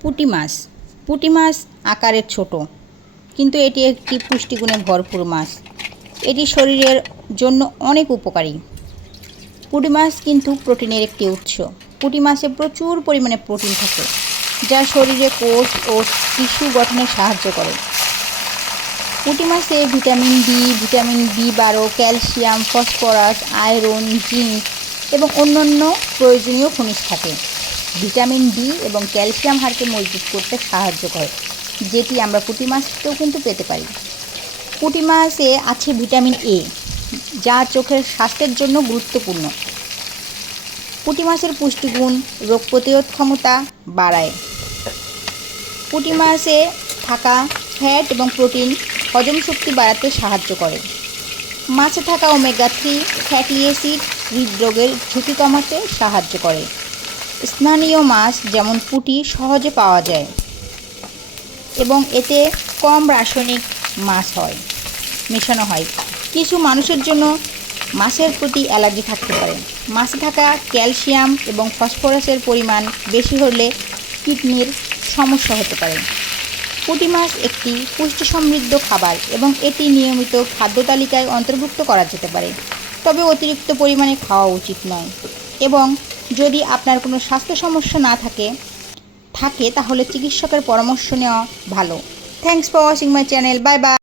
পুঁটি মাছ। পুঁটি মাছ আকারে ছোট, কিন্তু এটি একটি পুষ্টিগুণে ভরপুর মাছ। এটি শরীরের জন্য অনেক উপকারী। পুঁটি মাছ কিন্তু প্রোটিনের একটি উৎস। পুঁটি মাছে প্রচুর পরিমাণে প্রোটিন থাকে, যা শরীরে কোষ ও টিস্যু গঠনে সাহায্য করে। পুঁটি মাছে ভিটামিন ডি, ভিটামিন বি বারো, ক্যালসিয়াম, ফসফরাস, আয়রন, জিঙ্ক এবং অন্যান্য প্রয়োজনীয় খনিজ থাকে। ভিটামিন ডি এবং ক্যালসিয়াম হাড়কে মজবুত করতে সাহায্য করে, যেটি আমরা পুঁটি মাছ থেকেও কিন্তু পেতে পারি। পুঁটি মাছে আছে ভিটামিন এ, যা চোখের স্বাস্থ্যের জন্য গুরুত্বপূর্ণ। পুঁটি মাছের পুষ্টিগুণ রোগ প্রতিরোধ ক্ষমতা বাড়ায়। পুঁটি মাছে থাকা ফ্যাট এবং প্রোটিন হজম শক্তি বাড়াতে সাহায্য করে। মাছে থাকা ওমেগা থ্রি ফ্যাটি অ্যাসিড হৃদরোগের ঝুঁকি কমাতে সাহায্য করে। স্থানীয় মাছ যেমন পুঁটি সহজে পাওয়া যায় এবং এতে কম রাসায়নিক মাছ হয়, মেশানো হয়। কিছু মানুষের জন্য মাছের প্রতি অ্যালার্জি থাকতে পারে। মাছে থাকা ক্যালসিয়াম এবং ফসফরাসের পরিমাণ বেশি হলে কিডনির সমস্যা হতে পারে। পুঁটি মাছ একটি পুষ্টি সমৃদ্ধ খাবার এবং এটি নিয়মিত খাদ্য তালিকায় অন্তর্ভুক্ত করা যেতে পারে। তবে অতিরিক্ত পরিমাণে খাওয়া উচিত নয় এবং যদি আপনার কোনো স্বাস্থ্য সমস্যা না থাকে থাকে তাহলে চিকিৎসকের পরামর্শ নেওয়া ভালো। Thanks for watching my channel bye bye